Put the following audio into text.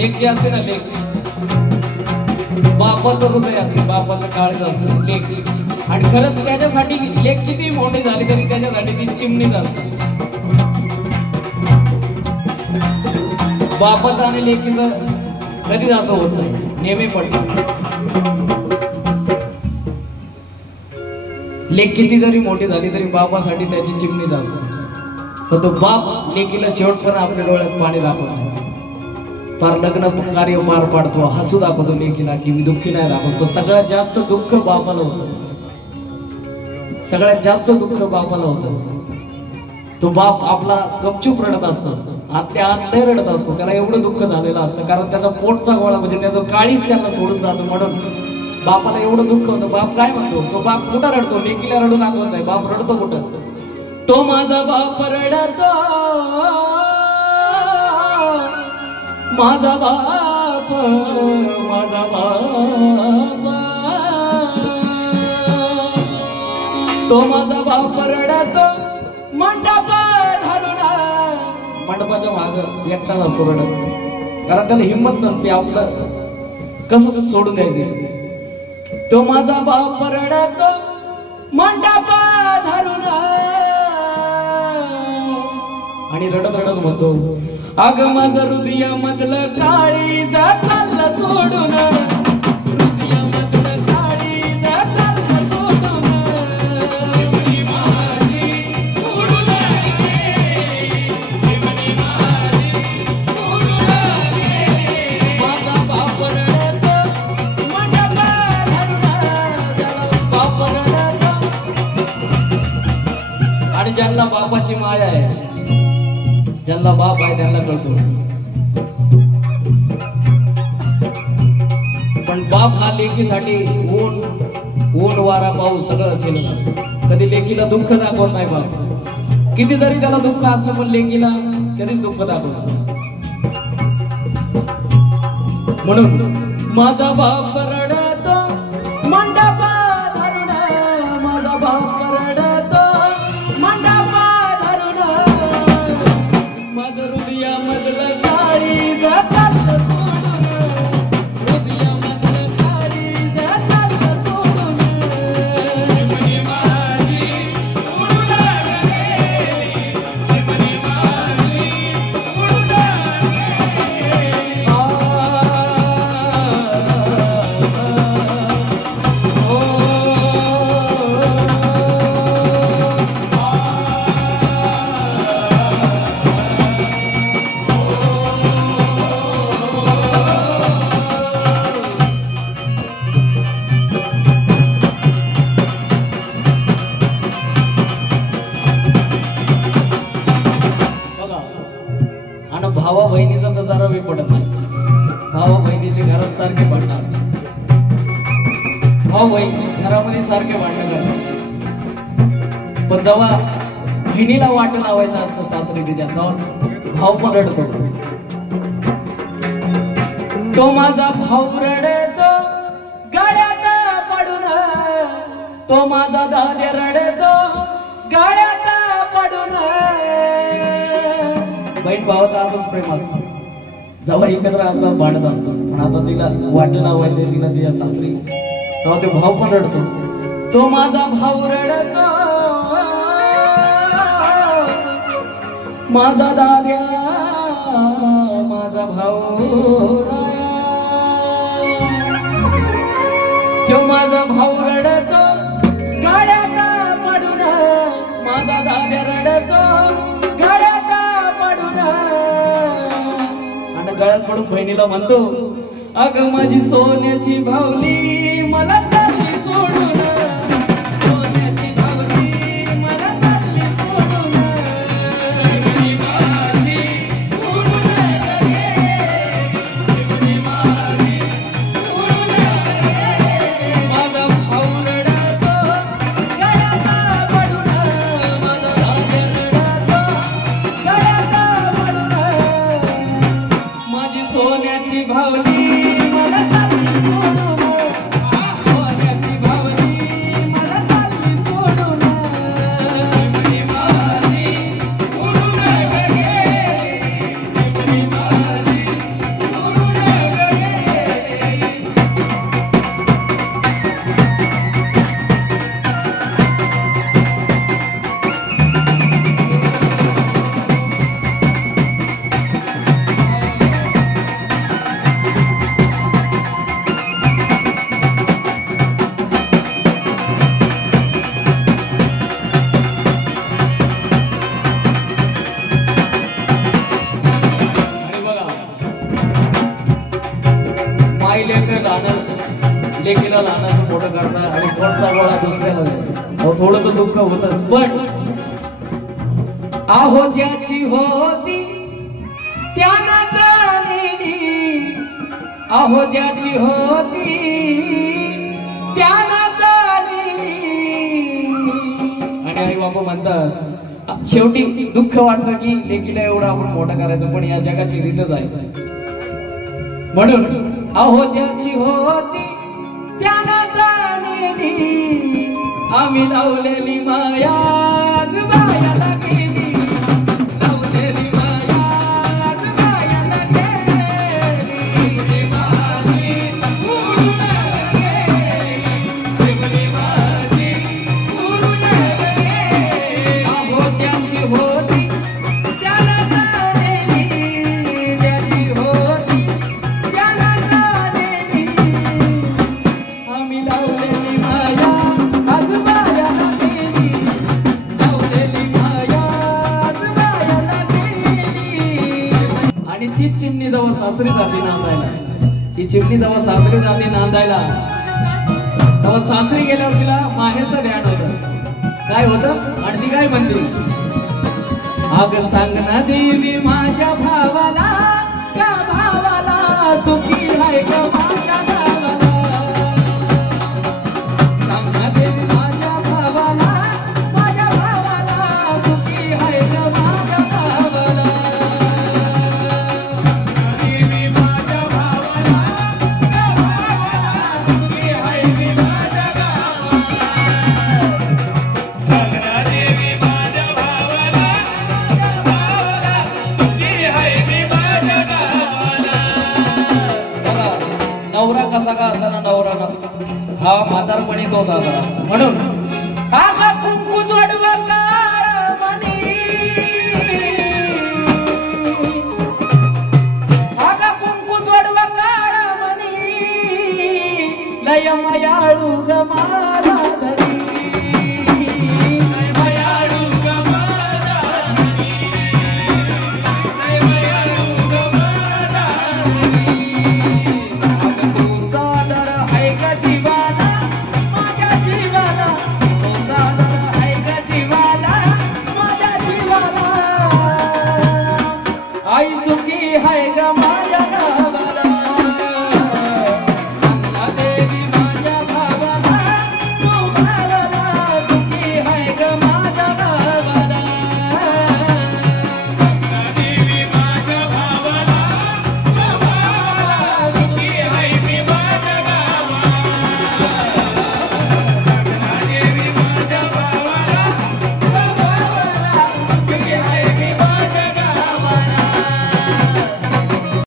लेक जे असते ना, लेक बापाचं हृदय असते, बापाचं काळज असतं लेक. आणि खरंच त्याच्यासाठी लेक किती मोठी झाली तरी त्याच्यासाठी ती चिमणीच असते. बापाचं आणि लेकीचं कधीच असं होत नाही, नेहमी पडतं. लेक किती जरी मोठी झाली तरी बापासाठी त्याची चिमणीच असते. पण तो बाप लेकीला शेवटपर्यंत आपल्या डोळ्यात पाणी दाखवत नाही. पार लग्न कार्य पार पाडतो, हसू दाखवतो लेकीला की मी दुःखी नाही दाखवतो. सगळ्यात जास्त दुःख बापाला होतं, सगळ्यात जास्त दुःख बापाला होतं. तो बाप आपला गपचूप रडत असतो, आत्या आत्या रडत असतो. त्याला एवढं दुःख झालेलं असतं कारण त्याचा पोटचा गोळा म्हणजे त्याचं काळीच त्याला सोडून जातो. म्हणून बापाला एवढं दुःख होतं. बाप काय म्हणतो, तो बाप कुठं रडतो, लेकीला रडू दाखवत नाही. बाप रडतो कुठं, तो माझा बाप रडतो, माझा बाप, माझा बाप, तो माझा बाप रडतो मंडप धरून. मंडपाच्या माग एकटा नसतो रडत, कारण त्याला हिंमत नसते आपलं कसं सोडून द्यायचं. तो माझा बाप रडतो मंडप धरून आणि रडत रडत म्हणतो, अग माझं हृदय मधलं काळीज चाललं सोडून, हृदय मधलं काळीज चाललं सोडून, चिमणी माझी उडून गेली, चिमणी माझी उडून गेली. माझा बाप रडतो मंडप धरून, बाप रडतो. आणि ज्यांना बापाची माया आहे, ज्यांना बाप आहे त्यांना कळतो. पण बाप हा लेकीसाठी ऊन वारा पाऊस सगळं झेलत असतो. कधी लेकीला दुःख दाखवत नाही बाप. किती जरी त्याला दुःख असलं पण लेकीला कधीच दुःख दाखवत नाही. म्हणून माझा बाप रडतो मंडप धरून, माझा बाप रडतो मंडप धरून, माझं हृदयामधलं काळीज चाललं सोडून, हृदयामधलं काळीज चाललं सोडून, चिमणी माझी उडून गेली, चिमणी माझी उडून भावा बहिणीचा तर जरा वेळ पडत नाही. भावा बहिणीचे घरात सारखे भांडण असतात, भाऊ बहीण घरामध्ये सारखे भांडण करतात. पण जेव्हा बहिणीला वाट लावायचं असतं सासरी तिच्या, भाऊ पण रडतो. तो माझा भाऊ रडतो गाड्यात पडून, तो माझा दाद्या रडतो गाड्यात पडून. बहीण भावाचं असंच प्रेम असतं, जेव्हा एकत्र असतात भांडत असतात. पण आता तिला वाट लावायचंय तिला तिच्या सासरी, तेव्हा तो भाऊ पण रडतो. तो माझा भाऊ रडतो, माझा दाद्या, माझा भाऊ राया. तो माझा भाऊ रडतो गाड्यात पडून, माझा दाद्या रडतो गाड्यात पडून. आणि गळ्यात पडून बहिणीला म्हणतो, अगं माझी सोन्याची भावली मला चालली सोडून, सोन्याची भावली मला चालली सोडून, चिमणी माझी उडून गेली, चिमणी माझी उडून गेली. माझा भाऊ रडतो गळ्यात पडून, माझा दाद्या रडतो गळ्यात पडून. माझी सोन्याची भावली मला चालली सोडून, सोन्याची लेकीला लहानाचं मोठं करता आणि पोटचा गोळा दुसऱ्याला देता. थोडं तर दुःख होतच. पण आहो ज्याची होती त्यानं जाणली, आहो ज्याची होती त्यानं जाणली. आणि आई बाबा म्हणतात शेवटी दुःख वाटतं की लेकीला एवढं आपण मोठं करायचं, पण या जगाची रीतच आहे. म्हणून अहो ज्याची होती त्यानं जाणली, आम्ही लावलेली माया आज बायाला गेली, लावलेली माया आज बायाला गेली. माझी उडून गेली, शिवली माझी उडून गेली. अहो ज्याची होती त्यानं जाणली, ज्याची होती त्यानं जाणली, आम्ही लावलेली माया आज बायाला गेली, लावलेली माया आज बायाला गेली. आणि ती चिमणी जेव्हा सासरी जाते नांदायला, ती चिमणी जेव्हा सासरी जाते नांदायला, तेव्हा सासरी गेल्यावर तिला माहेरचं ध्यान होतं. काय होतं? आणि ती काय म्हणते? अग सांग ना देवी माझ्या भावाला, का भावाला सुखी आहे का माझ्या भावाला. सांग ना देवी माझ्या भावाला, माझ्या भावाला सुखी आहे का माझ्या भावाला. देवी माझ्या भावाला, का भावाला सुखी आहे की माझ्या भावाला. सांग ना देवी माझ्या भावाला, नवरा कसा का असा ना, नवरा हा म्हातारपणी तोच आजार असतो. म्हणून आगा कुंकू जोडव काळ मनी, आगा कुंकू जोडव काळ मनी, लय मयाळू ग मारा धरी, मयाळू ग मारा धरी, लय मयाळू ग मारा धरी. तुझा दर आहे ग जीवाला, माझ्या जीवाला, तुझा दर आहे ग जीवाला, माझ्या जीवाला. आई सुखी आहे ग